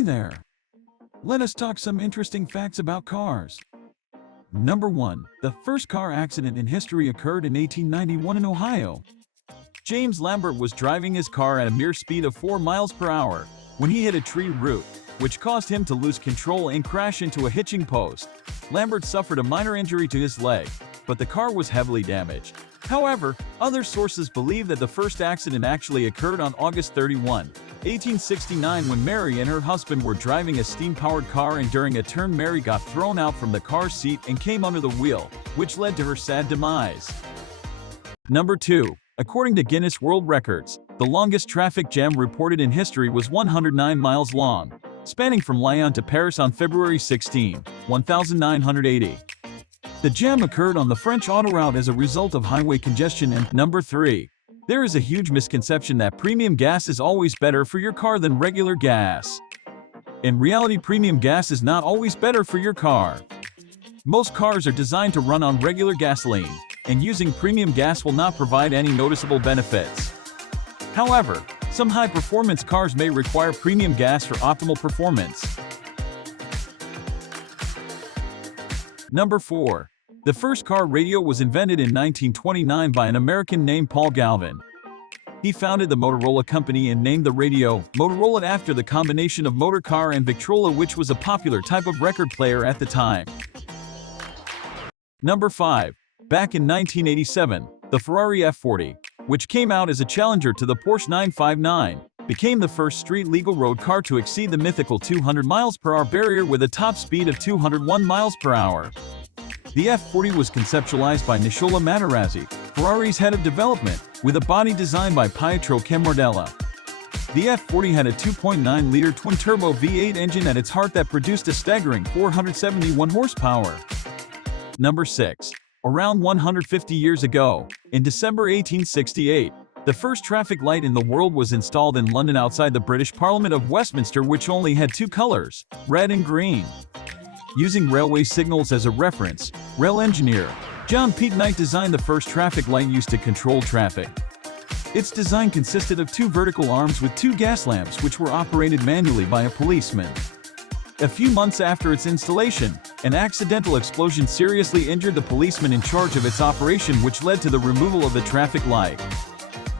Hi there! Let us talk some interesting facts about cars. Number 1. The first car accident in history occurred in 1891 in Ohio. James Lambert was driving his car at a mere speed of 4 miles per hour when he hit a tree root, which caused him to lose control and crash into a hitching post. Lambert suffered a minor injury to his leg, but the car was heavily damaged. However, other sources believe that the first accident actually occurred on August 31, 1869 when Mary and her husband were driving a steam-powered car, and during a turn Mary got thrown out from the car's seat and came under the wheel, which led to her sad demise. Number 2. According to Guinness World Records, the longest traffic jam reported in history was 109 miles long, spanning from Lyon to Paris on February 16, 1980. The jam occurred on the French autoroute as a result of highway congestion. And Number 3. There is a huge misconception that premium gas is always better for your car than regular gas. In reality, premium gas is not always better for your car. Most cars are designed to run on regular gasoline, and using premium gas will not provide any noticeable benefits. However, some high-performance cars may require premium gas for optimal performance. Number 4. The first car radio was invented in 1929 by an American named Paul Galvin. He founded the Motorola company and named the radio Motorola after the combination of motor car and Victrola, which was a popular type of record player at the time. Number 5. Back in 1987, the Ferrari F40, which came out as a challenger to the Porsche 959, became the first street-legal road car to exceed the mythical 200 miles per hour barrier with a top speed of 201 miles per hour. The F40 was conceptualized by Nicola Materazzi, Ferrari's head of development, with a body designed by Pietro Camardella. The F40 had a 2.9-liter twin-turbo V8 engine at its heart that produced a staggering 471 horsepower. Number 6. Around 150 years ago, in December 1868, the first traffic light in the world was installed in London outside the British Parliament of Westminster, which only had 2 colors, red and green. Using railway signals as a reference, rail engineer John Pete Knight designed the first traffic light used to control traffic. Its design consisted of 2 vertical arms with 2 gas lamps which were operated manually by a policeman. A few months after its installation, an accidental explosion seriously injured the policeman in charge of its operation, which led to the removal of the traffic light.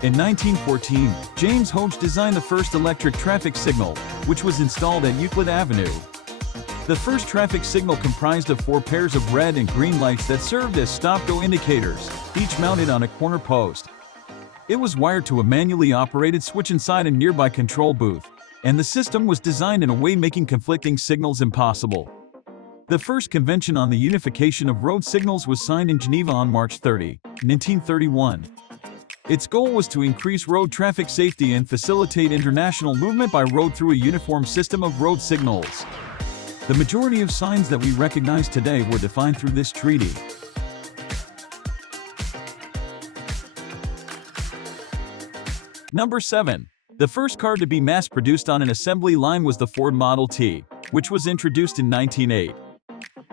In 1914, James Hodge designed the first electric traffic signal, which was installed at Euclid Avenue. The first traffic signal comprised of 4 pairs of red and green lights that served as stop-go indicators, each mounted on a corner post. It was wired to a manually operated switch inside a nearby control booth, and the system was designed in a way making conflicting signals impossible. The first convention on the unification of road signals was signed in Geneva on March 30, 1931. Its goal was to increase road traffic safety and facilitate international movement by road through a uniform system of road signals. The majority of signs that we recognize today were defined through this treaty. Number 7. The first car to be mass-produced on an assembly line was the Ford Model T, which was introduced in 1908.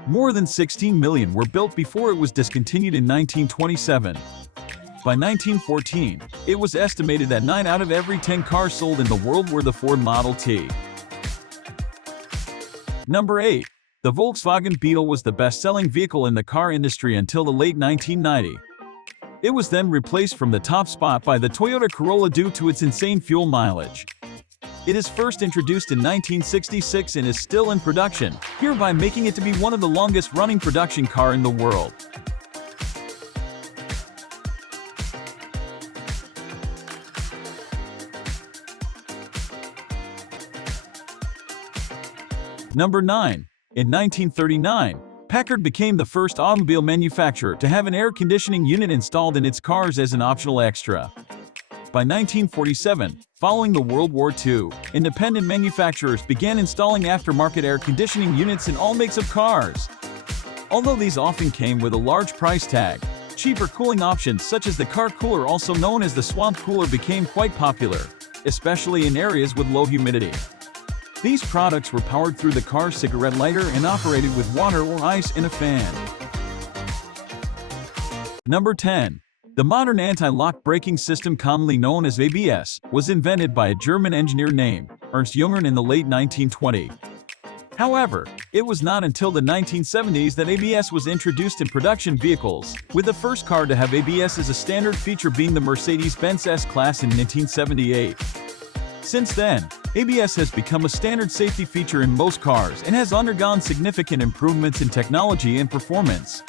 More than 16 million were built before it was discontinued in 1927. By 1914, it was estimated that 9 out of every 10 cars sold in the world were the Ford Model T. Number 8. The Volkswagen Beetle was the best-selling vehicle in the car industry until the late 1990s. It was then replaced from the top spot by the Toyota Corolla due to its insane fuel mileage. It is first introduced in 1966 and is still in production, hereby making it to be one of the longest-running production car in the world. Number 9. In 1939, Packard became the first automobile manufacturer to have an air conditioning unit installed in its cars as an optional extra. By 1947, following the World War II, independent manufacturers began installing aftermarket air conditioning units in all makes of cars. Although these often came with a large price tag, cheaper cooling options such as the car cooler, also known as the swamp cooler, became quite popular, especially in areas with low humidity. These products were powered through the car's cigarette lighter and operated with water or ice in a fan. Number 10. The modern anti-lock braking system, commonly known as ABS, was invented by a German engineer named Ernst Jungern in the late 1920s. However, it was not until the 1970s that ABS was introduced in production vehicles, with the first car to have ABS as a standard feature being the Mercedes-Benz S-Class in 1978. Since then, ABS has become a standard safety feature in most cars and has undergone significant improvements in technology and performance.